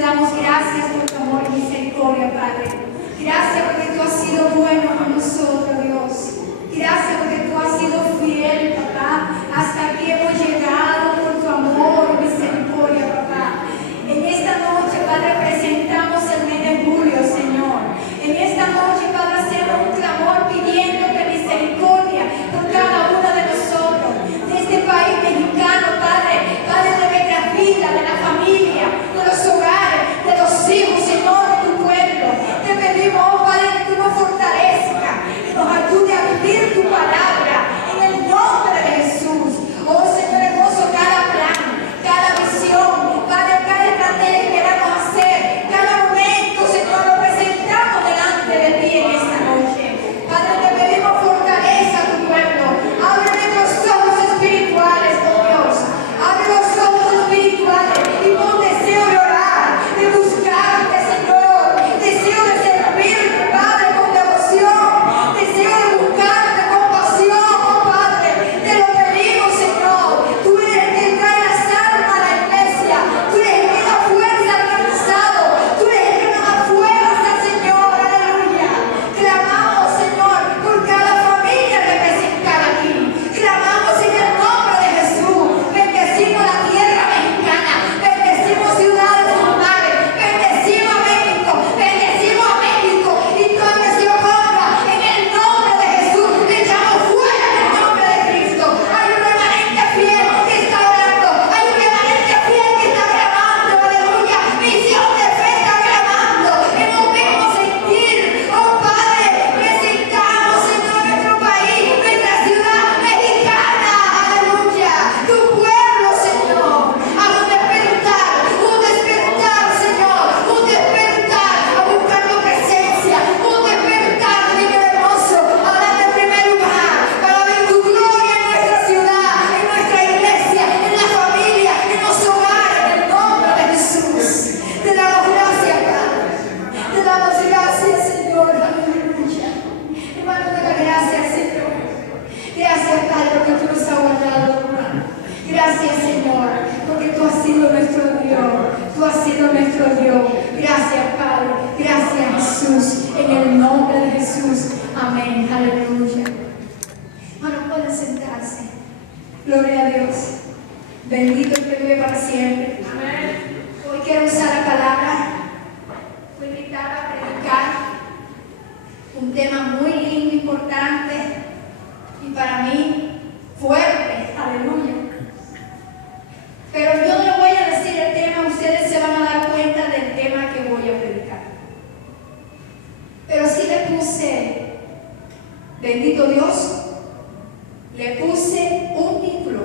te damos gracias por tu amor y misericordia, Padre. Gracias porque tú has sido bueno con nosotros, Dios. Gracias porque tú has sido fiel, papá. Hasta aquí hemos llegado por tu amor y misericordia, papá. En esta noche, Padre, presentamos el mes de julio, Señor. En esta noche, Padre, hacemos un clamor pidiéndote misericordia por cada uno de nosotros, de este país mexicano, Padre. Padre, de nuestra vida, de la familia, de los hogares, de los hijos, Señor, de tu pueblo. Te pedimos, oh Padre, que tú nos fortalezcas y nos ayude a vivir tu palabra en el nombre de Jesús. Oh Señor hermoso, cada plan, cada visión, Padre, cada estrategia que queramos hacer, cada momento, Señor, lo presentamos delante de ti en esta noche. Padre, te pedimos fortaleza a tu pueblo. Abre nuestros ojos espirituales, oh Dios. Abre los ojos espirituales y pon deseo de orar, de buscarte, Señor. Deseo de servirte, Padre, con devoción. Deseo de buscarte con pasión, oh Padre. Te lo pedimos, Señor. Tú eres el que trae las almas a la iglesia. Tú eres el que da fuerza al cansado. Tú eres el que nos da fuerza, Señor. Aleluya. Clamamos, Señor, por cada familia representada aquí. Clamamos en el nombre de Jesús. Bendecimos la tierra mexicana. Bendecimos ciudades urbanas. Bendecimos a México. Bendecimos a México. Y toda nación honra en el nombre de Jesús. Le echamos fuera en el nombre de Cristo. Hay un remanente fiel que está orando. Hay un remanente fiel que está clamando. Aleluya. Misión de fe está clamando. Que nos vemos sentir, oh Padre, presentamos, Señor, nuestro país, nuestra ciudad mexicana. Aleluya. Tu pueblo, Señor. A un despertar, Señor. Un despertar a buscar tu presencia. Un despertar, Señor hermoso, a darte el primer lugar para ver tu gloria en nuestra ciudad, en nuestra iglesia, en la familia, en los hogares, en el nombre de Jesús. Te damos gracias, Padre. Te damos gracias, Señor. Aleluya. Hermano, te doy gracias, Señor. Gracias, Padre, porque tú nos has guardado. Gracias, Señor, porque tú has sido nuestro Dios. Tú has sido nuestro Dios. Gracias, Padre. Gracias, Jesús. En el nombre de Jesús. Amén. Aleluya. Ahora pueden sentarse. Gloria a Dios. Bendito el que vive para siempre. Amén. Hoy quiero usar la palabra. Fui invitada a predicar un tema muy lindo, importante y para mí fuerte. Aleluya. Pero yo no voy a decir el tema, ustedes se van a dar cuenta del tema que voy a predicar. Pero sí le puse, bendito Dios, le puse un título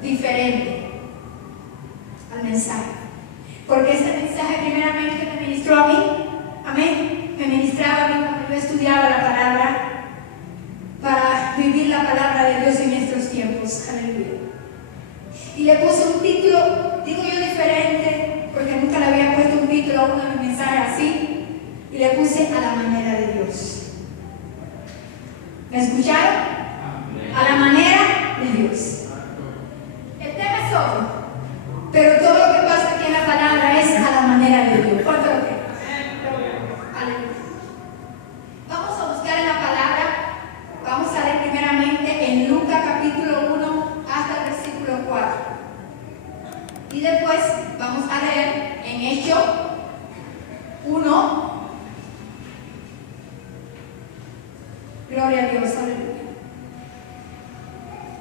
diferente al mensaje. Porque este mensaje primeramente me ministró a mí, amén, me ministraba a mí cuando yo estudiaba la palabra para vivir la palabra de Dios en estos tiempos. Aleluya. Y le puse un título, digo yo diferente, porque nunca le había puesto un título a uno de mis mensajes así, y le puse a la manera de Dios. ¿Me escucharon? A la manera de Dios. El tema es otro, pero todo lo que pasa aquí en la palabra es a la manera de Dios. ¿Cuánto lo creen? Aleluya. Vamos a buscar en la palabra, vamos a leer primeramente en Lucas capítulo 1 hasta el versículo 4. Y después vamos a leer en Hechos 1. Gloria a Dios, aleluya.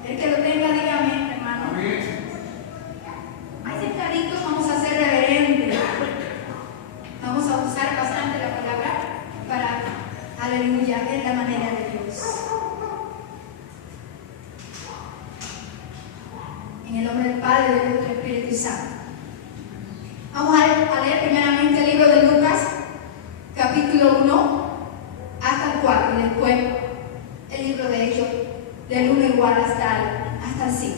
El que lo tenga, dígame, hermano. Ahí sentaditos vamos a ser reverentes. Vamos a usar bastante la palabra para, aleluya, es la manera de Dios. En el nombre del Padre, del Hijo y del Espíritu Santo. Vamos a leer primeramente el libro de Lucas, capítulo 1 hasta el 4, y después el libro de Hechos, del 1 igual hasta el 5.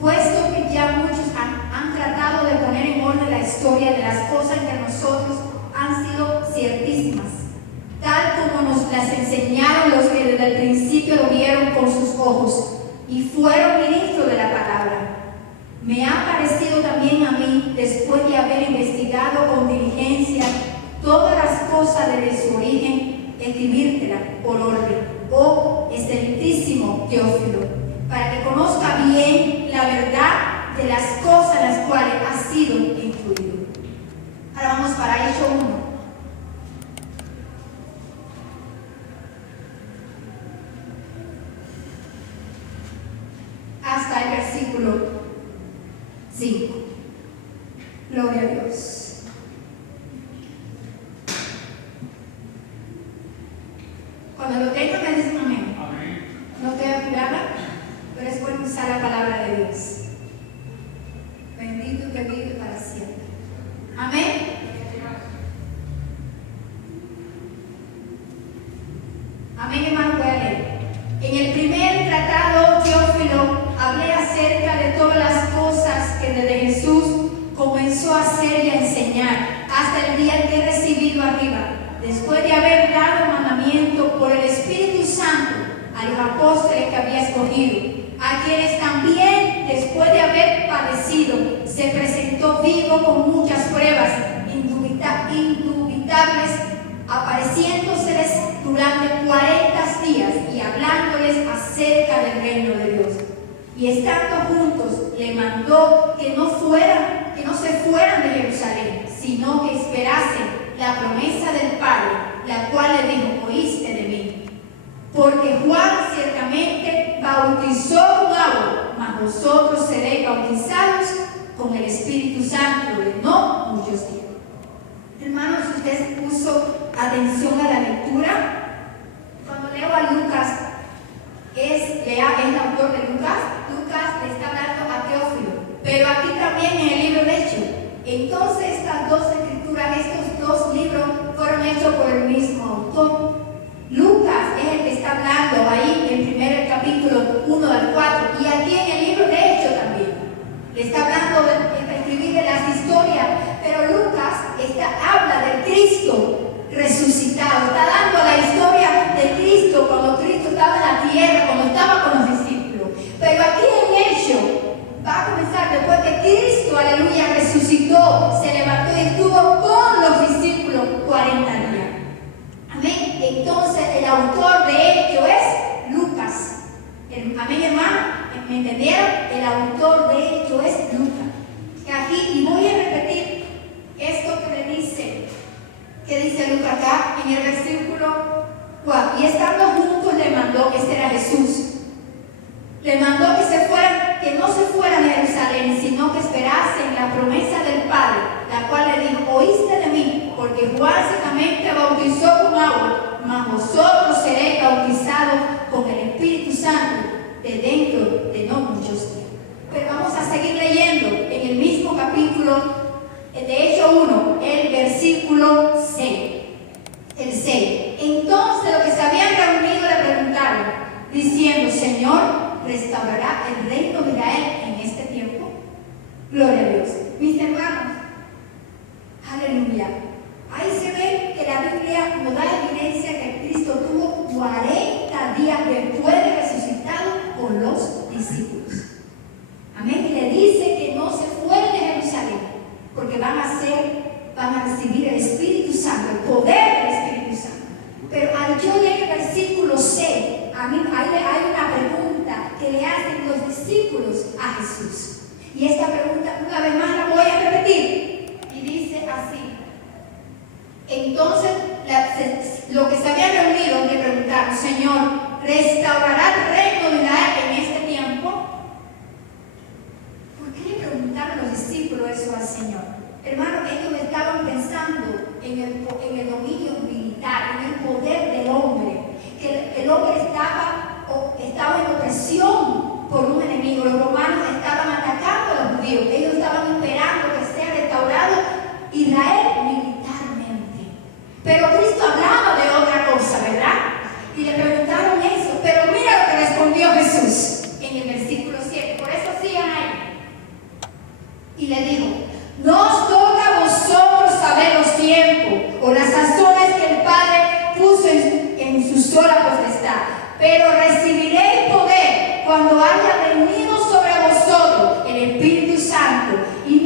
Puesto que ya muchos han tratado de poner en orden la historia de las cosas que a nosotros han sido ciertísimas, tal como nos las enseñaron los que desde el principio lo vieron con sus ojos y fueron ministros de la palabra. Me ha parecido también a mí, después de haber investigado con escribírtela por orden, oh excelentísimo Teófilo, para que conozca bien la verdad de las cosas en las cuales ha sido instruido. Ahora vamos para Hechos 1. Hasta el versículo 5. Gloria a Dios. Cuando lo tengan me dicen amén. No estoy apurada, pero es bueno usar la palabra de Dios. Bendito que vive para siempre. Amén. Amén, hermano, voy a leer. En el primer tratado, Teófilo, hablé acerca de todas las cosas que desde Jesús comenzó a hacer y a enseñar hasta el día que he recibido arriba, después de haber dado mandamiento por el Espíritu Santo a los apóstoles que había escogido, a quienes también, después de haber padecido, se presentó vivo con muchas pruebas indubitables, apareciéndoseles durante 40 días y hablándoles acerca del reino de Dios. Y estando juntos, le mandó que no se fueran de Jerusalén, sino que esperasen la promesa del Padre, la cual le dijo: oíste de mí. Porque Juan ciertamente bautizó con agua, mas vosotros seréis bautizados con el Espíritu Santo de no muchos días. Hermanos, si usted puso atención a la lectura, cuando leo a Lucas, es el autor de Lucas le está hablando a Teófilo, pero aquí también en el libro de Hechos. Entonces estas dos escrituras, estos dos libros fueron hechos por el mismo autor. Lucas es el que está hablando ahí en el capítulo 1 al 4, y aquí en el libro de Hechos también le está hablando de escribir de las historias, pero Lucas habla de Cristo resucitado, está dando la historia de Cristo cuando Cristo estaba en la tierra, cuando estaba con los discípulos. Pero aquí en Hechos va a comenzar después que Cristo, aleluya, resucitó, se levantó y estuvo con los discípulos 40 días. Amén. Entonces el autor de Hechos es Lucas. Amén, hermano. ¿Me entendieron? El autor de Hechos es Lucas. Aquí, y voy a repetir esto que dice Lucas acá en el versículo 4. Y estando juntos le mandó, este era Jesús, le mandó que no se fueran a Jerusalén, sino que esperasen la promesa del Padre, la cual le dijo: oíste de mí, porque Juan ciertamente bautizó con agua, mas vosotros seréis bautizados con el Espíritu Santo de dentro de no muchos días. Pero vamos a seguir leyendo en el mismo capítulo de Hechos 1, el versículo 6. El 6. Entonces los que se habían reunido le preguntaron, diciendo: Señor, ¿restaurará el reino de Israel en este tiempo? Gloria a Dios. Mis hermanos, aleluya. Ahí se ve que la Biblia nos da evidencia que Cristo tuvo 40 días después de resucitado con los discípulos. Amén. Y le dice que no se fueron de Jerusalén, porque van a recibir el Espíritu Santo, el poder del Espíritu Santo. Pero al yo leer el versículo 6, a mí ahí hay una pregunta que le hacen los discípulos a Jesús. Y esta pregunta, una vez más, la voy a repetir. Y dice así. Entonces, los que se habían reunido le preguntaron: Señor, ¿restaurará el reino de Israel en este tiempo? ¿Por qué le preguntaron los discípulos eso al Señor? Hermano, ellos estaban pensando en el dominio militar, en el poder del hombre, que el hombre estaba en opresión por un enemigo. Los romanos estaban atacando a los judíos, ellos estaban esperando que sea restaurado Israel militarmente. Pero Cristo hablaba de otra cosa, ¿verdad? Y le preguntaron eso, pero mira lo que respondió Jesús en el versículo 7, por eso sigan ahí. Y le dijo: no os toca a vosotros saber los tiempos o las sazones que el Padre puso en su sola potestad, pero recibiréis poder cuando haya venido sobre vosotros el Espíritu Santo, y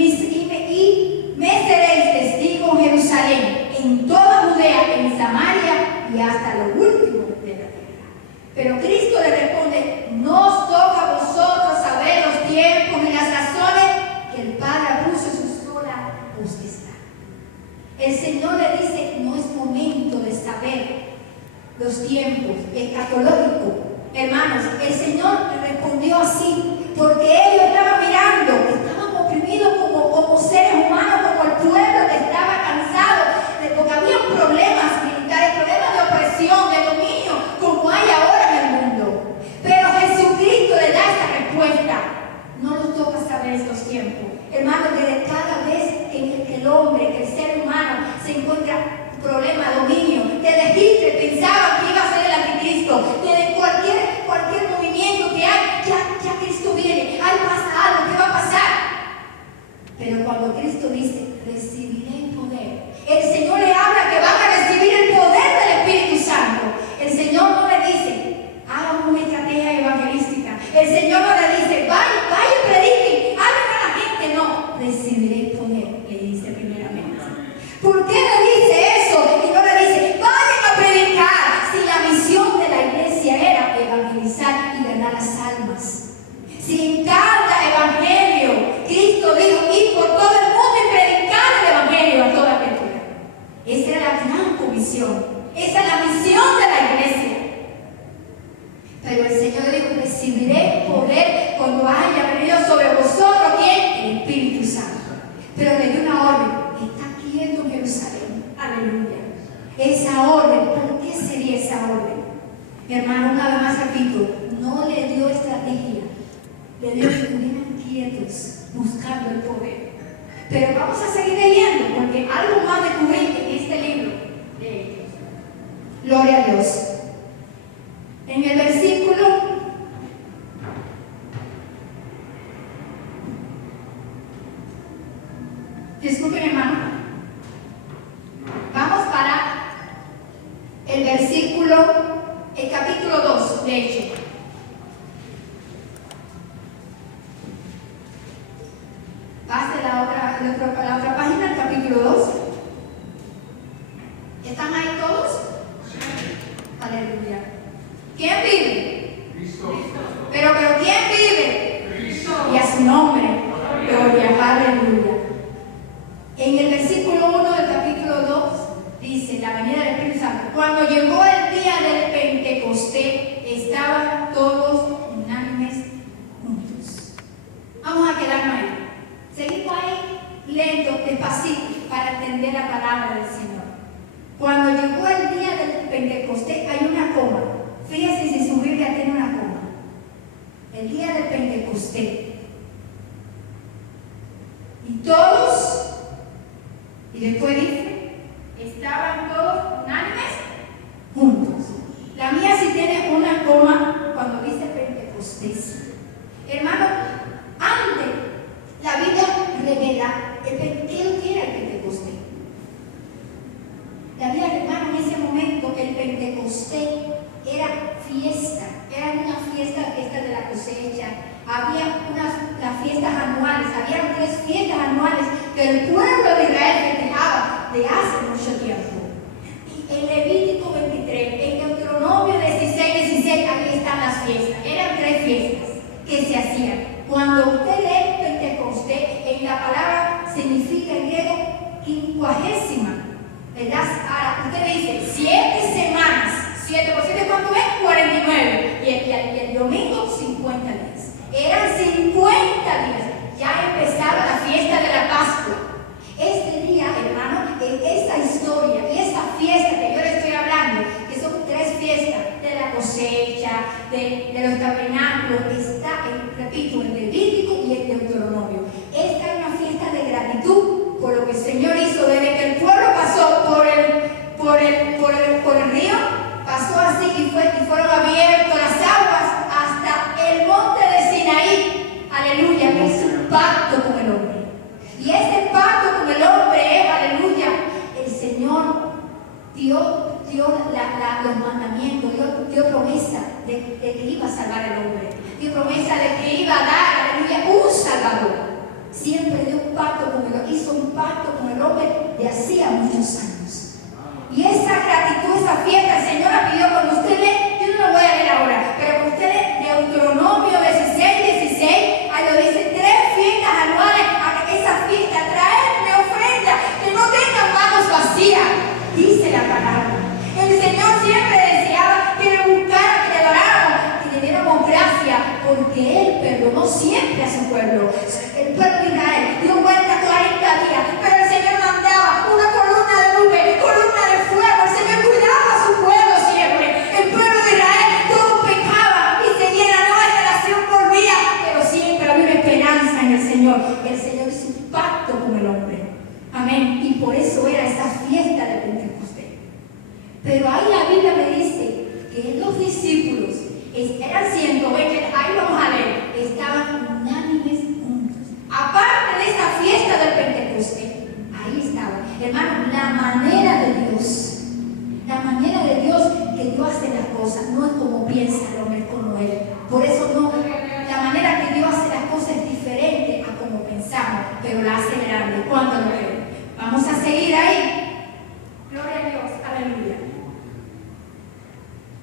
me seréis testigos en Jerusalén, en toda Judea, en Samaria y hasta lo último de la tierra. Pero Cristo le responde: no os toca a vosotros saber los tiempos ni las razones que el Padre puso en su sola potestad. El Señor le dice: no es momento de saber los tiempos escatológicos. Hermanos, el Señor le respondió así porque ellos estaban mirando, estaban oprimidos como seres humanos, como el pueblo que estaba cansado, porque había problemas militares, problemas de opresión, de dominio, como hay ahora en el mundo. Pero Jesucristo le da esta respuesta: no nos toca saber estos tiempos. Hermano, que cada vez que el hombre, que el ser humano se encuentra problema, dominio, desde Hitler pensaba que iba a ser el anticristo, desde cualquier movimiento que hay, ya Cristo viene, ahí pasa algo, ¿qué va a pasar? Pero cuando Cristo dice: recibiré el poder, el Señor le habla que van a recibir el poder del Espíritu Santo. El Señor no le dice: hagan una estrategia evangelística. El Señor no le dice: vaya y prediquen, hablen a la gente. No, recibiré el poder, le dice primeramente. ¿Por qué le dice eso? Y no le dice: vayan a predicar, si la misión de la iglesia era evangelizar y ganar las almas. Si en cada evangelio Cristo dijo: ir por todo el mundo y predicar el evangelio a toda criatura. Esa era la gran comisión, esa es la misión de la iglesia. Pero el Señor dijo: recibiré poder cuando haya venido sobre vosotros, ¿quién? El Espíritu Santo. Pero le dio una orden: está quieto en Jerusalén. Aleluya. Esa orden, ¿por qué sería esa orden? Mi hermano, una vez más repito, no le dio estrategia, le dio que estuvieran quietos buscando el poder. Pero vamos a seguir leyendo, porque algo más descubrí en este libro de ellos. Gloria a Dios. En el versículo 2, de hecho. Pase la otra página, el capítulo 2. ¿Están ahí todos? Sí. Aleluya. ¿Quién vive? Cristo. Pero ¿quién vive? Cristo. Y a su nombre. Gloria, aleluya. En el versículo 1 del capítulo 2 dice, la venida del Espíritu Santo: cuando llegó el día del Pentecostés, estaban todos unánimes juntos. Vamos a quedarnos ahí. Seguimos ahí lento, despacito, para entender la palabra del Señor. Cuando llegó el día del Pentecostés, hay una coma. Fíjense si su Biblia tiene una coma. El día del Pentecostés. Y todos, y después dice, estaban todos unánimes juntos. La mía sí tiene una coma cuando dice Pentecostés. Hermano, antes la Biblia revela ¿qué era el Pentecostés? La Biblia, hermano, en ese momento el Pentecostés era fiesta, era una fiesta de la cosecha. Había las fiestas anuales, había 3 fiestas anuales que el pueblo de Israel festejaba de hace mucho tiempo. Y en Levítico 23, en Deuteronomio 16, ahí están las fiestas. Eran 3 fiestas que se hacían. Cuando usted lee Pentecostés, en la palabra significa en griego 50ª, ¿verdad? Ahora usted dice 7 semanas. 7 por 7, ¿cuánto es? 49. Y el domingo 50 días. Eran 50 días. Ya empezaba la fiesta de la Pascua. Este día, hermano, esta historia y esta fiesta que yo le estoy hablando, que son 3 fiestas de la cosecha, de los tabernáculos, está, repito, en Levítico y en Deuteronomio. Esta es una fiesta de gratitud por lo que el Señor hizo desde que el pueblo pasó por el río, pasó así y fueron abiertas las aguas hasta el monte de Sinaí. Aleluya, que es un pacto con el hombre. Y ese pacto con el hombre es, aleluya, el Señor dio los mandamientos, dio promesa de que iba a salvar al hombre, dio promesa de que iba a dar, aleluya, un salvador. Siempre dio un pacto con el hombre, hizo un pacto con el hombre de hacía muchos años. Y esa gratitud, esa fiesta se por eso era esa fiesta de Pentecostés. Pero ahí la Biblia me dice que los discípulos, eran 120, ahí vamos a leer, estaban unánimes juntos. Aparte de esa fiesta del Pentecostés, ahí estaban. Hermano, la manera de Dios que Dios hace las cosas, no es como piensa el hombre, como él. Por eso no, la manera que Dios hace las cosas es diferente a como pensamos, pero la hace grande. ¿Cuánto lo creen? Vamos a seguir ahí. Gloria a Dios, aleluya.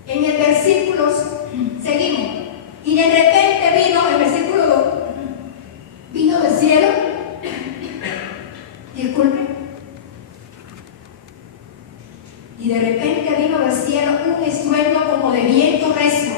En el versículo, seguimos. Y de repente vino, el versículo 2, vino del cielo. Disculpen. Y de repente vino del cielo un estruendo como de viento recio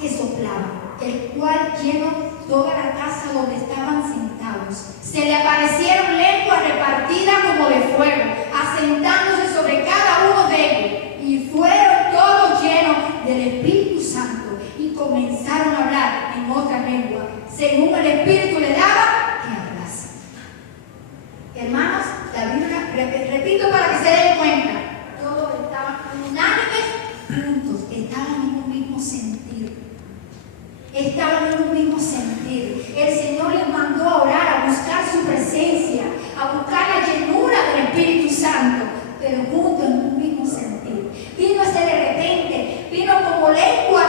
que soplaba, el cual llenó toda la casa donde estaban sentados. Se le aparecieron lenguas repartidas como de fuego, asentándose sobre cada uno de ellos, y fueron todos llenos del Espíritu Santo y comenzaron a hablar en otra lengua, según el Espíritu le daba que hablase. Hermanos, la Biblia, repito para que se den cuenta, todos estaban unánimes juntos, estaban en un mismo sentir. Estaban en un mismo sentir. El Señor les mandó a orar, a buscar su presencia, a buscar la llenura del Espíritu Santo, pero juntos en un mismo sentir. Vino ese de repente, vino como lengua,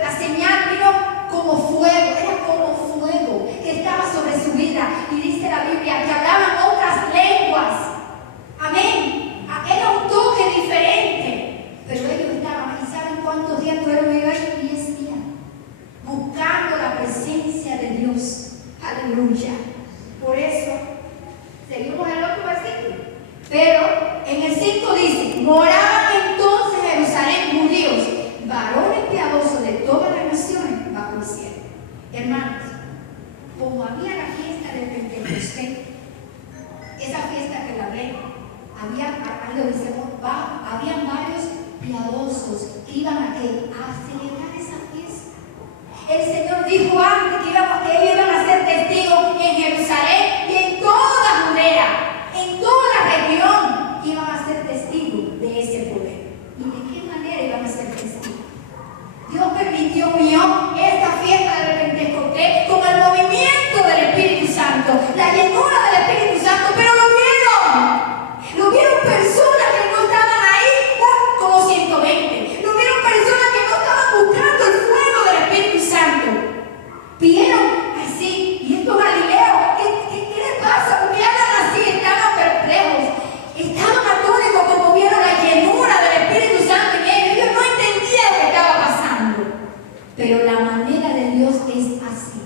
la señal vino como fuego, era como fuego que estaba sobre su vida. Y dice la Biblia que hablaban otras lenguas. Amén. Era un toque diferente, pero ellos estaban, ¿y saben cuántos días tuvieron ellos ahí? 10 días, buscando la presencia de Dios. Aleluya. Por eso, seguimos el otro versículo. Pero en el 5 dice: moraban entonces en Jerusalén judíos, varones piadosos de todas las naciones bajo el cielo. Hermanos, como había la fiesta de Pentecostés, esa fiesta que la ven, habían varios piadosos que iban a celebrar esa fiesta. El Señor dijo antes que ellos iban a ser testigos en Jerusalén y en toda Judea, en toda la región, iban a ser testigos de ese poder. ¿Y de qué manera iban a ser testigos? Dios permitió esta fiesta de Pentecostés con el movimiento del Espíritu Santo, la llenura del Espíritu Santo, pero lo vieron personas que no estaban ahí como 120. Lo vieron personas que no estaban buscando el fuego del Espíritu Santo. Vieron así, y estos galileos, ¿qué les pasa? ¿Por qué hablan así? Estaban perplejos, estaban atónitos como vieron la llenura del Espíritu Santo en ellos. Ellos no entendían lo que estaba pasando. Pero la manera de Dios es así.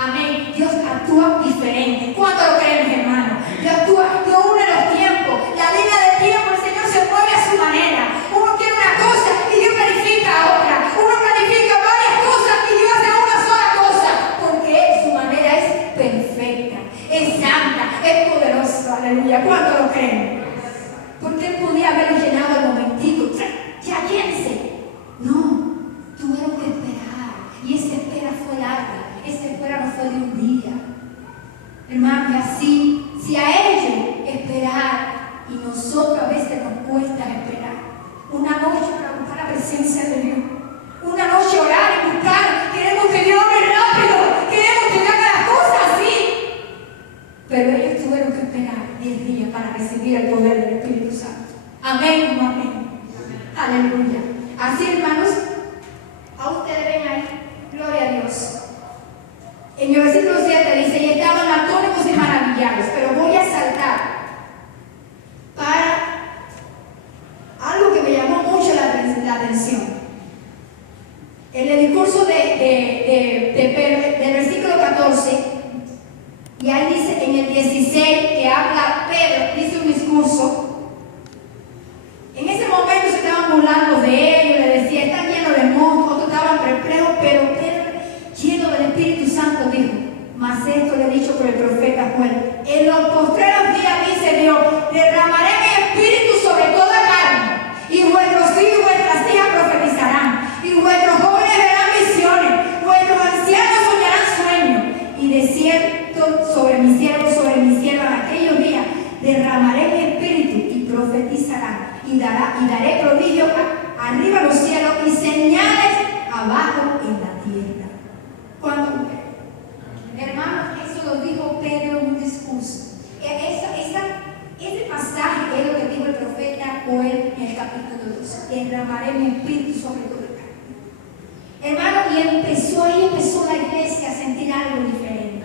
Amén. Dios actúa diferente. ¿Cuánto lo creen, hermano? Dios une los tiempos. La línea del tiempo, el Señor se mueve a su manera. Uno quiere una cosa y Dios planifica otra. Uno planifica varias cosas y Dios hace una sola cosa. Porque su manera es perfecta, es santa, es poderosa. Aleluya. ¿Cuánto lo creen? Porque Él podía haberlo llenado al momentico. Ya llénese. No, tuvieron que esperar. Y esa espera fue larga. Esa espera no fue de un día. Hermano, y así, si a ellos esperar, y nosotros a veces nos cuesta esperar, una noche para buscar la presencia de Dios, una noche orar y buscar, queremos que Dios obre rápido, queremos que haga las cosas así, pero ellos tuvieron que esperar 10 días para recibir el poder del Espíritu Santo. Amén, amén. Aleluya. Así, hermanos, a ustedes ven ahí, gloria a Dios. En el versículo 7 dice: y estaban atónitos y maravillados. Pero voy a saltar para algo que me llamó mucho la atención. En el discurso del versículo 14, y ahí dice en el 16 que habla Pedro, dice un discurso. En ese momento se estaban burlando de ellos, le decía: están llenos de monstruos, otros estaban perplejos, pero Pedro, lleno del Espíritu Santo, dijo: mas esto le he dicho por el profeta Joel: en los postreros derramaré mi espíritu y profetizarán, y daré prodigio arriba en los cielos y señales abajo en la tierra. ¿Cuánto creen? Hermanos, eso lo dijo Pedro en un discurso. Ese pasaje es lo que dijo el profeta Joel en el capítulo 2. Derramaré mi espíritu sobre todo el campo. Hermano, y ahí empezó la iglesia a sentir algo diferente.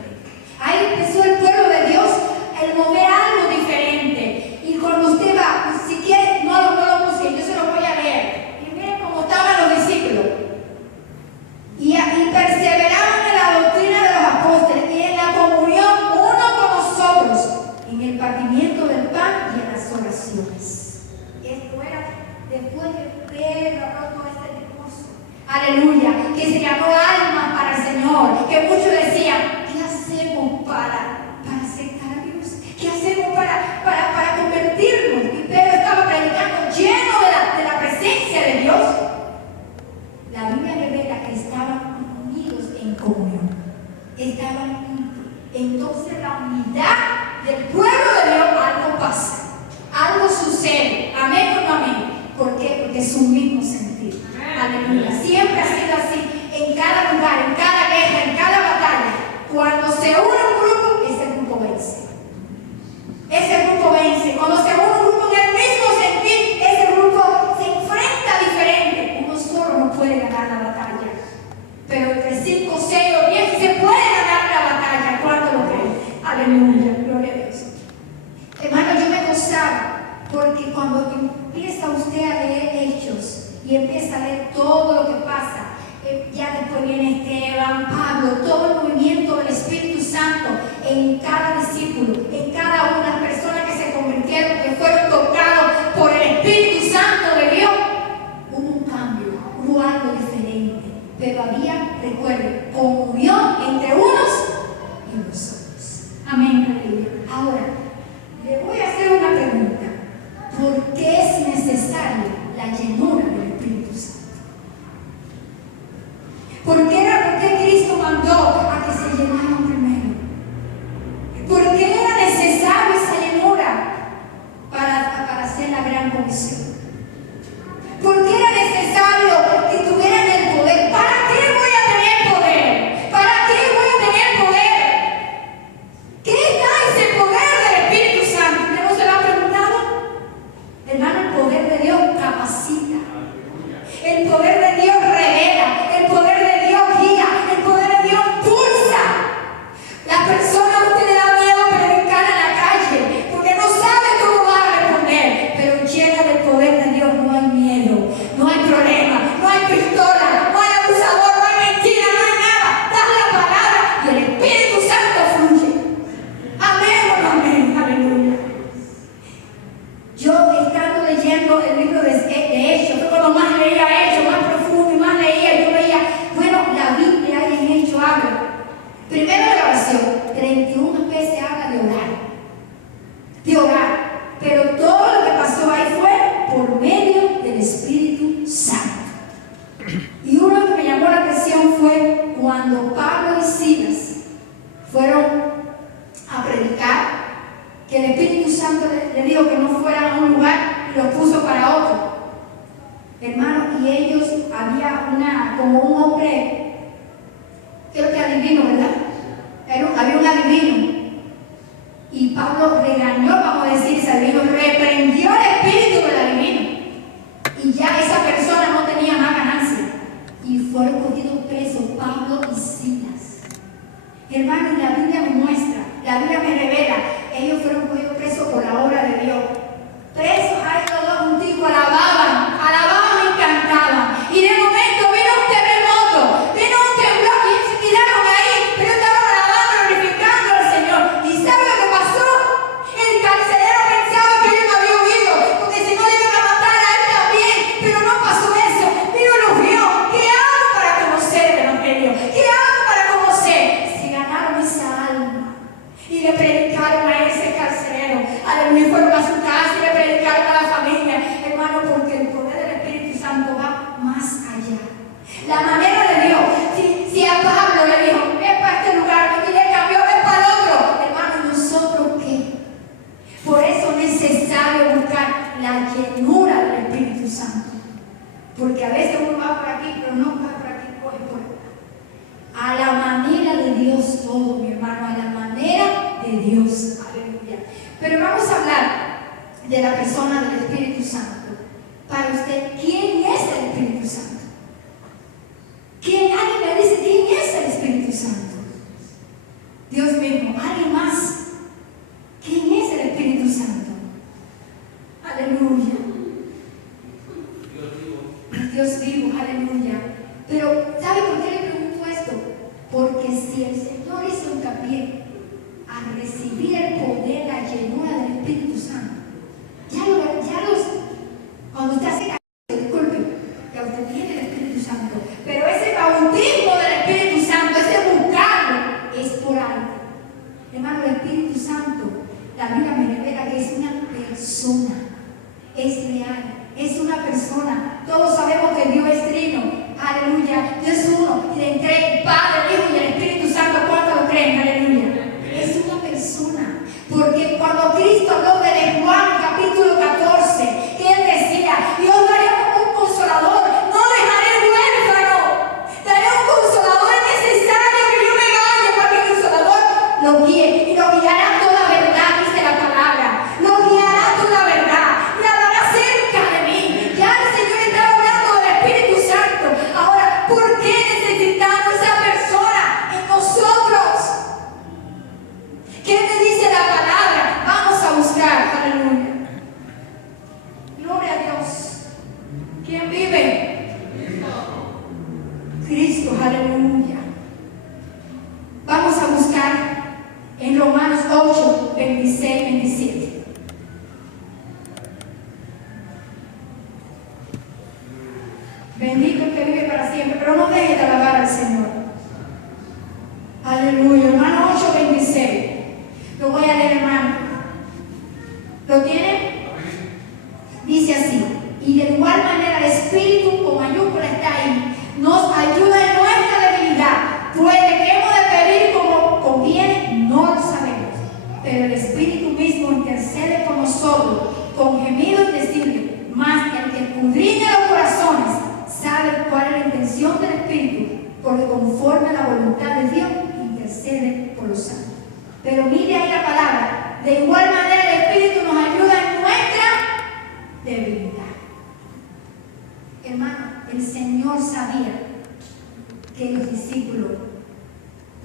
Ahí empezó el pueblo de Dios a mover algo diferente. Y cuando usted va, si quiere, no lo busque, yo se lo voy a leer. Y miren cómo estaban los discípulos. Y perseveraban en la doctrina de los apóstoles y en la comunión uno con nosotros, en el partimiento del pan y en las oraciones. Esto era después que Pedro habló todo este discurso. Aleluya, que se ganó almas para el Señor, que muchos decían, ¿qué hacemos para aceptar a Dios? ¿Qué hacemos para convertirnos? Y Pedro estaba predicando lleno de la presencia de Dios. La Biblia revela que estaban unidos en comunión, estaban juntos. Entonces la unidad del pueblo de Dios, algo pasa, algo sucede. Amén o no amén. ¿Por qué? Porque es un mismo sentir. Aleluya. Siempre ha sido así, en cada lugar, en cada guerra, en cada batalla. Cuando se une un grupo, ese grupo vence. Ese grupo vence. Cuando se une un grupo en el mismo sentir, ese grupo se enfrenta diferente. Uno solo no puede ganar la batalla. Pero entre 5, 6 o 10 se puede ganar la batalla. ¿Cuánto lo creen? Aleluya. Gloria a Dios. Hermano, yo me gozaba porque cuando empieza usted a leer Hechos y empieza a leer todo lo que pasa, ya después viene Esteban, Pablo, todo el movimiento del Espíritu Santo en cada discípulo, en cada una de las personas que se convirtieron, que fueron tocados por el Espíritu Santo de Dios, hubo un cambio, hubo algo diferente, pero había, recuerden, comunión entre unos y nosotros. Amén, aleluya. Ahora, le voy a hacer una pregunta. ¿Por qué es necesaria la llenura del Espíritu Santo? ¿Por qué Cristo mandó a que se llenaran primero? ¿Por qué era necesaria esa llenura para hacer la gran comisión? ¿Por qué era necesario que tuvieran el poder? ¿Para qué voy a tener poder? ¿Para qué voy a tener poder? ¿Qué da ese poder del Espíritu Santo? ¿Usted no se lo ha preguntado? Hermano, el poder de Dios capacita. El poder de Dios revela. El poder de Dios guía. El poder de Dios pulsa. Las personas, usted le da miedo predicar en la calle porque no sabe cómo va a responder. Pero llena del poder de Dios no hay miedo, no hay problema, no hay pistola, no hay abusador, no hay mentira, no hay nada. Das la palabra y el Espíritu Santo fluye. Amén o no amén. Aleluya. Yo estando leyendo el libro de Hechos, fue cuando más leía Hechos, más profundo y más leía, yo veía, bueno, la Biblia en Hechos habla, primero de la oración, 31 veces habla de orar, pero todo lo que pasó ahí fue por medio del Espíritu Santo. Y uno que me llamó la atención fue cuando Pablo y Silas fueron a predicar, que el Espíritu Santo le dijo que no fueran a un lugar y los puso para otro. Hermano, y ellos, había como un hombre, creo que adivino, ¿verdad? Había un adivino. Y Pablo regañó, vamos a decir, ese adivino, reprendió el espíritu del adivino. Y ya esa persona no tenía más ganancia. Y fueron cogidos presos Pablo y Silas. Hermano, y la Biblia me muestra, la Biblia me revela, ellos fueron cogidos presos por la obra de Dios. Presos ahí los dos juntitos, alababan y cantaban. Y de momento vino un terremoto, vino un temblor y se tiraron ahí, pero estaban alabando y glorificando al Señor. ¿Y sabe lo que pasó? El carcelero pensaba que él no había huido, porque si no le iban a matar a él también, pero no pasó eso. Vino y los vio. ¿Qué hago para conocer el Evangelio? ¿Qué hago para conocer? Se ganaron esa alma y le predicaron a la llenura del Espíritu Santo. Porque a veces uno va por aquí, pero no va por aquí, coge por acá. A la manera de Dios todo, mi hermano, a la manera de Dios. Aleluya. Pero vamos a hablar de la persona del Espíritu Santo. Para usted, ¿quién es el Espíritu Santo? ¿Alguien me dice quién es el Espíritu Santo? Dios mismo. ¿Alguien más? ¿Quién es el Espíritu Santo? Aleluya. Dios vivo, aleluya. Pero, ¿sabe por qué le pregunto esto? Porque si el Señor hizo hincapié a recibir el poder, la llenura del Espíritu Santo, cuando usted hace disculpe, que usted tiene el Espíritu Santo, pero ese bautismo del Espíritu Santo, ese buscarlo, es por algo. Hermano, el Espíritu Santo, la Biblia me revela que es una persona, es real, es una persona. Todos sabemos que Dios es trino, aleluya, Dios es uno, y de entre el Padre, el Hijo y el Espíritu Santo, ¿cuántos lo creen? Aleluya. Es una persona, porque cuando Cristo habló de Juan capítulo 14, que Él decía, Dios daré un consolador, no dejaré huérfano, daré un consolador, es necesario que yo me vaya para que el consolador lo guíe, y lo guiará a toda verdad, dice la palabra, lo guiará a toda verdad, y hablará cerca de mí. Ya el Señor está hablando del Espíritu Santo. Ahora, ¿por qué necesitamos esa persona en nosotros? ¿Qué me dice la palabra? Vamos a buscar, aleluya. Gloria a Dios. ¿Quién vive? Cristo, aleluya. Vamos a buscar en Romanos 8, 26, 27. Bendito el que vive para siempre, pero no deje de alabar al Señor. Aleluya. Romanos 8, 26. Lo voy a leer, hermano. ¿Lo tiene? Dice así: y de igual manera el Espíritu, con mayúscula está ahí, nos ayuda en nuestra debilidad, pues de que hemos de pedir como conviene, no lo sabemos, pero el Espíritu mismo intercede por nosotros con gemidos indecibles, más que el que escudriña los corazones sabe cuál es la intención del Espíritu, porque conforme a la voluntad de Dios intercede por los santos. Pero mire ahí la palabra: de igual manera el Espíritu nos ayuda en nuestra debilidad. Hermano, el Señor sabía que los discípulos,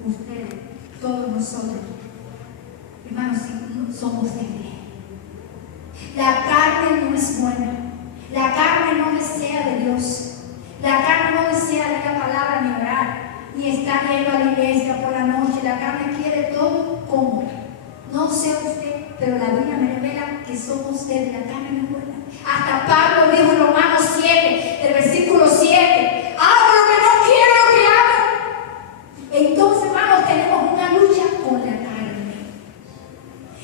ustedes, todos nosotros, hermanos, somos débiles. La carne no es buena, la carne no desea de Dios, la carne no desea de la palabra ni orar, ni estar yendo a la iglesia por la noche. La carne quiere todo cómodo. No sé usted, pero la Biblia me revela que somos débiles, la carne no es buena. Hasta Pablo dijo en Romanos 7, el versículo 7, hago lo que no quiero, lo que hago. Entonces, hermanos, tenemos una lucha con la carne.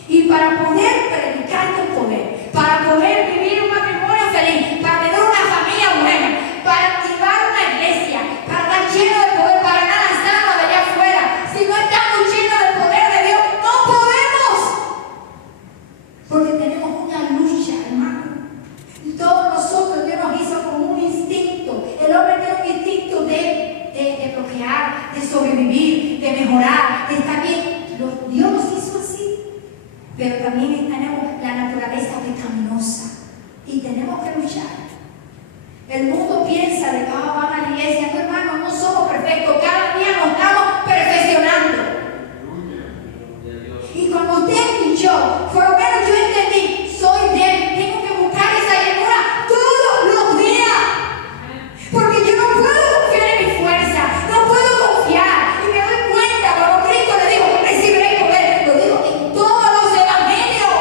Y para poder predicar con poder, para poder vivir un matrimonio feliz, para tener una familia buena, para activar una iglesia, para estar lleno de poder, para ganar las almas de allá afuera, si no estamos llenos del poder de Dios, no podemos. Porque tenemos una lucha, hermano. Y todos nosotros, Dios nos hizo con un instinto. El hombre tiene un instinto de bloquear, de sobrevivir, de mejorar, de estar bien. Dios nos hizo así. Pero también tenemos la naturaleza pecaminosa y tenemos que luchar. El mundo piensa de que van a la iglesia. No, hermano, no somos perfectos. Cada día nos estamos perfeccionando. Y cuando usted y yo, por lo menos yo entendí, soy débil, tengo que buscar esa llenura todos los días. Porque yo no puedo confiar en mi fuerza, no puedo confiar. Y me doy cuenta cuando Cristo le dijo, recibiré poder. Lo dijo en todos los evangelios.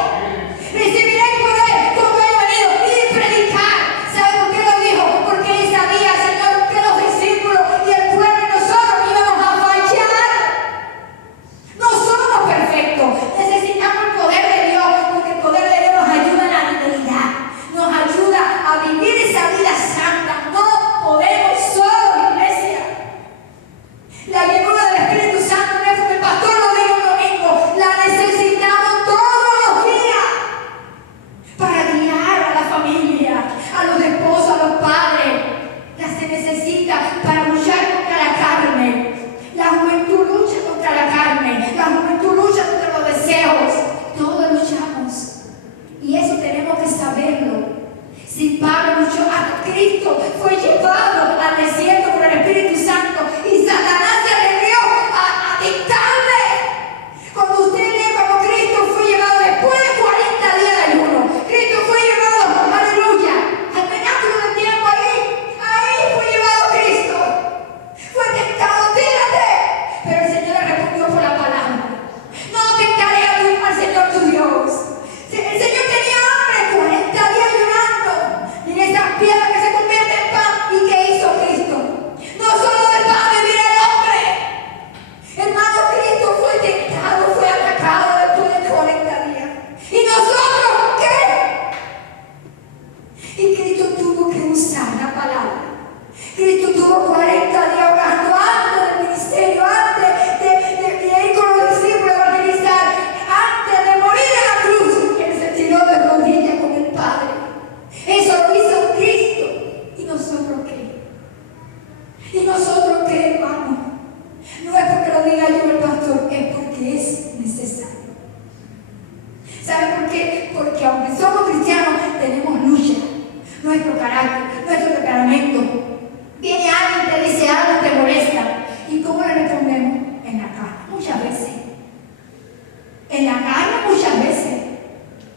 Recibiré poder como he venido y predicar. ¿Sabe por qué lo dijo? Porque él sabía, Señor, que los discípulos y el pueblo y nosotros qué? Porque aunque somos cristianos, tenemos lucha. Nuestro carácter, nuestro temperamento. Viene alguien, te dice algo, te molesta. ¿Y cómo le respondemos? En la carne, muchas veces. En la carne, muchas veces.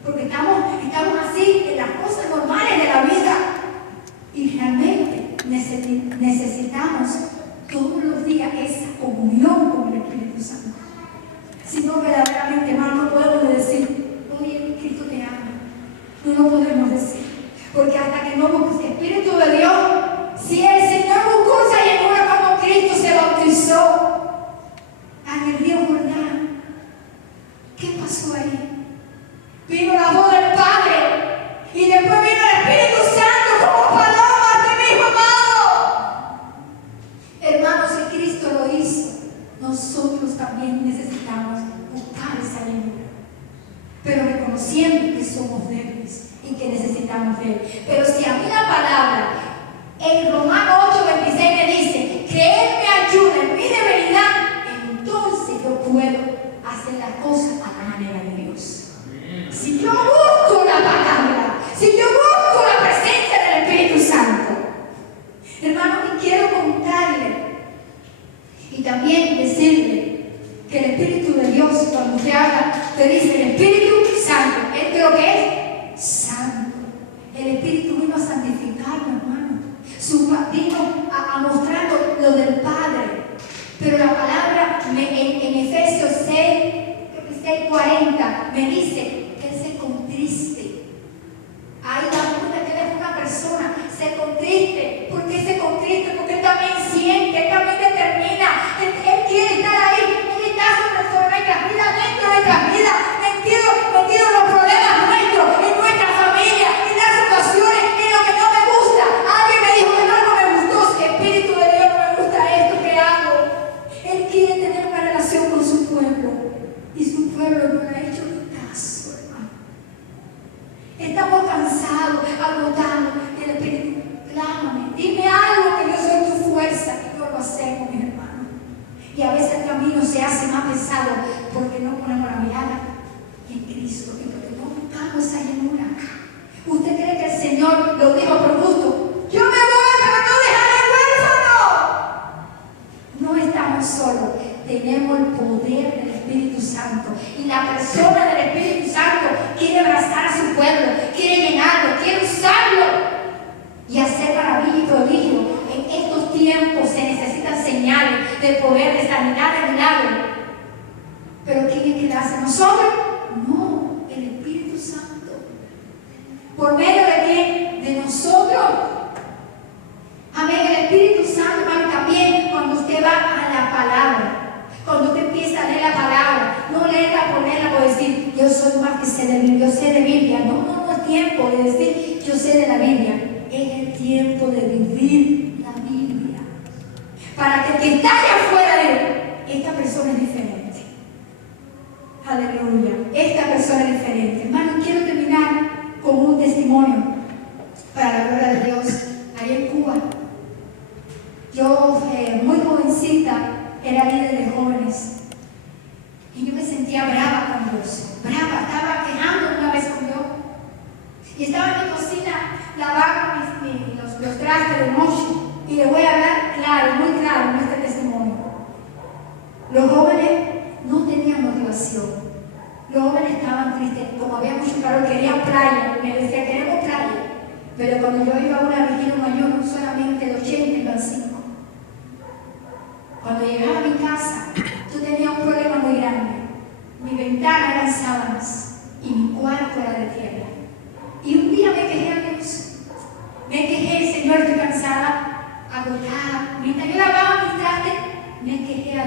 Porque estamos así en las cosas normales de la vida. Y realmente necesitamos todos los días esa comunión con el Espíritu Santo. Si no, verdaderamente, hermano, no podemos decir, oye, Cristo te ama. No lo podemos decir. Porque hasta que no busques el Espíritu de Dios, si el Señor buscó esa llenura cuando Cristo se bautizó en el río Jordán, ¿qué pasó ahí? Vino la voz del Padre y después vino el Espíritu Santo como paloma de mi hijo amado. Hermanos, si Cristo lo hizo, nosotros también necesitamos buscar esa llenura, pero reconociendo que somos débiles y que necesitamos de Él. Pero si a mí la palabra en Romanos 8:26 me dice que Él me ayuda en mi debilidad, entonces yo puedo hacer las cosas a la manera de Dios. Si yo busco la palabra, si yo busco la presencia del Espíritu Santo, hermano, y quiero contarle y también decirle que el Espíritu de Dios, cuando usted habla, te dice el Espíritu Santo. ¿Él creo que es? Santo. El Espíritu vino a santificarlo, hermano. Vino a mostrarnos lo del Padre. Pero la palabra en Efesios 6:40 me dice que Él se contriste. Ahí la pregunta que es una persona, se contriste. ¿Por qué se contriste? Porque Él también siente, Él también determina. Él quiere estar ahí. Él está sobre nuestras vidas, dentro de nuestras vidas, metido en los problemas nuestros, en nuestra familia, en las situaciones, en lo que no me gusta. Alguien me dijo que no me gustó, si el Espíritu de Dios no me gusta esto que hago. Él quiere tener una relación con su pueblo y su pueblo no le ha hecho caso, hermano. Estamos cansados, agotados. El Espíritu, clámame, dime algo que yo soy tu fuerza. Y no lo hacemos, mi hermano. Y a veces el camino se hace más pesado porque no ponemos la mirada en Cristo y porque no buscamos esa llenura. ¿Usted cree que el Señor lo dijo por gusto? Yo me voy, pero no dejaré huérfano. No estamos solos, tenemos el poder del Espíritu Santo. Y la persona del Espíritu Santo quiere abrazar a su pueblo, quiere llenarlo, quiere usarlo y hacer maravilla y prodigio. En estos tiempos se necesitan señales de poder, de sanidad, de milagro. ¿Pero quién es que la hace? ¿Nosotros? No, el Espíritu Santo. ¿Por medio de quién? De nosotros. Amén. El Espíritu Santo, hermano, también cuando usted va a la palabra, cuando usted empieza a leer la palabra, no leerla, ponerla por decir, yo soy más que sé de Biblia, yo sé de Biblia. No es tiempo de decir, yo sé de la Biblia. Es el tiempo de vivir la Biblia. Para que el que está allá afuera de esta persona es diferente. Aleluya. Esta persona es diferente. Hermano, quiero terminar con un testimonio para la gloria de Dios. Ahí en Cuba, yo muy jovencita era líder de jóvenes y yo me sentía brava con Dios. Brava, estaba quejando una vez con Dios. Y estaba en mi cocina lavando los trastes de noche. Y les voy a hablar claro, muy claro en este testimonio. Los jóvenes no tenían motivación. Los jóvenes estaban tristes. Como había mucho calor, querían playa. Me decían, queremos playa. Pero cuando yo iba a una vigilia mayor, solamente de 80 iban 5. Cuando llegaba a mi casa, yo tenía un problema muy grande. Mi ventana eran sábanas y mi cuarto era de tierra. Y un día me quejé a Dios. Me quejé, Señor, estoy cansada, agotada. Mientras yo lavaba mis trastes, me quejé a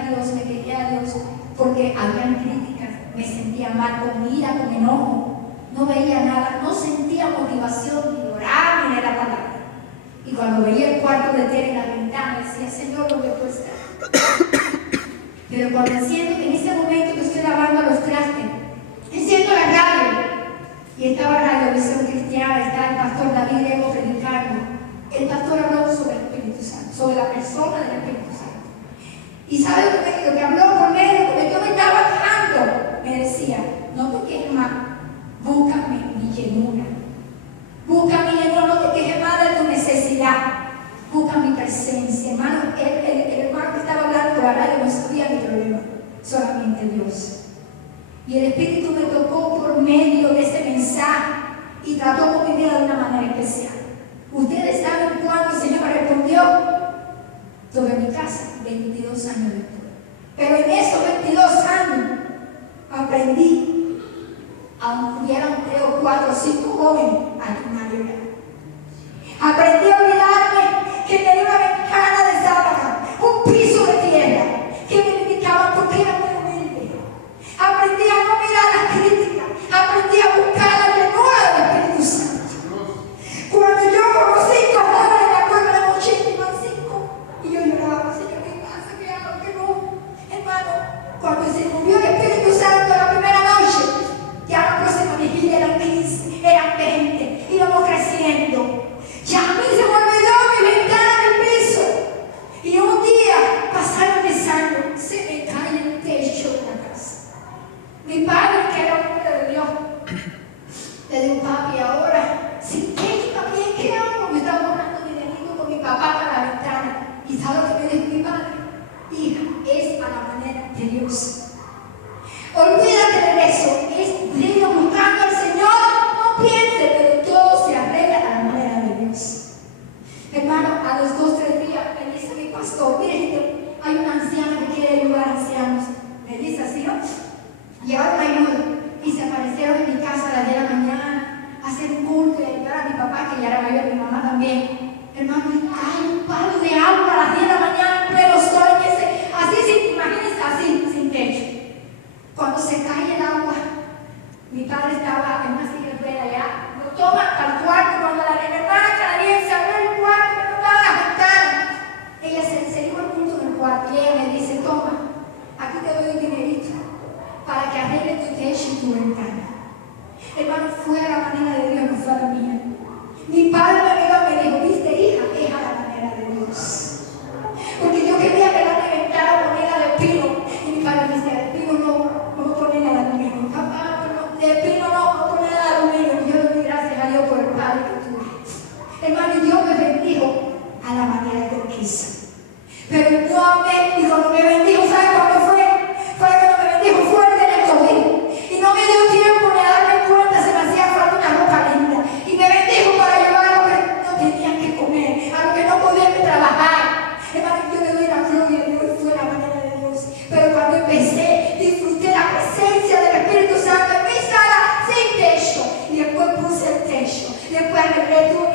Dios, porque habían críticas. Me sentía mal, con ira, con enojo. No veía nada, no sentía motivación ni de orar ni de la palabra. Y cuando veía el cuarto de tierra en la ventana, decía, Señor, ¿dónde tú estás? Pero cuando en ese momento que estoy lavando los trastes, enciendo la radio. Y estaba Radio Visión Cristiana, estaba el pastor David Ego predicando. El pastor habló sobre el Espíritu Santo, sobre la persona del Espíritu Santo. Y ¿sabe lo que habló por medio? Porque yo me estaba quejando. Me decía, no te quejes más, busca quizá y trató con mi vida de una manera especial. Ustedes saben cuándo el Señor me respondió. Tuve mi casa 22 años después. Pero en esos 22 años aprendí, aunque hubieran 3 o 4 o 5 jóvenes, a no llorar. Aprendí a olvidarme que tenía una ventana de sábana, un piso de tierra, que me limitaban porque era muy humilde. Aprendí a no mirar las críticas, aprendí a buscar la llenura del Espíritu Santo. Cuando yo con los 5 jóvenes, me acuerdo de la noche, iban 5, y yo lloraba, Señor, ¿qué pasa? ¿Qué hago? ¿Qué no? Hermano, cuando se movió el Espíritu Santo la primera noche, ya la próxima vigilia eran 15, eran 20, íbamos creciendo. Ya a mí se me olvidó mi ventana del piso. Y un día pasaron mis años, se me cae el techo de la casa. Mi padre, que era un hombre de Dios, le dijo, papi, ahora, sin techo también, ¿qué hago? Yo estaba ahorrando dinerito con mi papá para la ventana. ¿Y sabe lo que me dijo mi padre? Hija, es a la manera de Dios. Olvídate de eso, es Dios buscando al Señor. No piense, pero todo se arregla a la manera de Dios. Hermano, a los 2 o 3 días me dice mi pastor, mire, hay una anciana que quiere ayudar a ancianos. Me dice así, ¿no? Llevaron ayuda y se aparecieron en mi casa a las 10 de la mañana a hacer un culto y ayudar a mi papá, que ya era mayor, mi mamá también. Hermano, hay un palo de agua a las 10 de la mañana en pleno sol, así, imagínense, así, sin techo. Cuando se cae el agua, mi padre estaba en una silla de ruedas allá, lo toma al cuarto, cuando la hermana canadiense abrió el cuarto, me tocaba la ventana. Ella se dio el culto en el cuarto y ella me dice, toma, aquí te doy un dinerito para que arregle tu techo y tu ventana. Hermano, fue a la manera de Dios, no fue a la mía. Mi padre me miró y me dijo, viste, hija, es a la manera de Dios. Porque yo quería que la reventara ponela de pino. Y mi padre me decía, de pino no pone nada de aluminio. Papá, de pino no pone nada de aluminio. Y yo le doy gracias a Dios por el padre que tuve. Hermano, y Dios me bendijo a la manera que Él quiso. Pero no amé, y cuando me bendijo, ¿sabe cuándo fue? Fue cuando me bendijo fuerte en el COVID. Y no me dio tiempo ni a darme cuenta, se me hacía falta una ropa linda. Y me bendijo para llevar a los que no tenían que comer, a los que no podían trabajar. Hermano, yo le doy la gloria a Dios, fue la manera de Dios. Pero cuando empecé, disfruté la presencia del Espíritu Santo en mi sala sin techo. Y después puse el techo. Después arreglé todo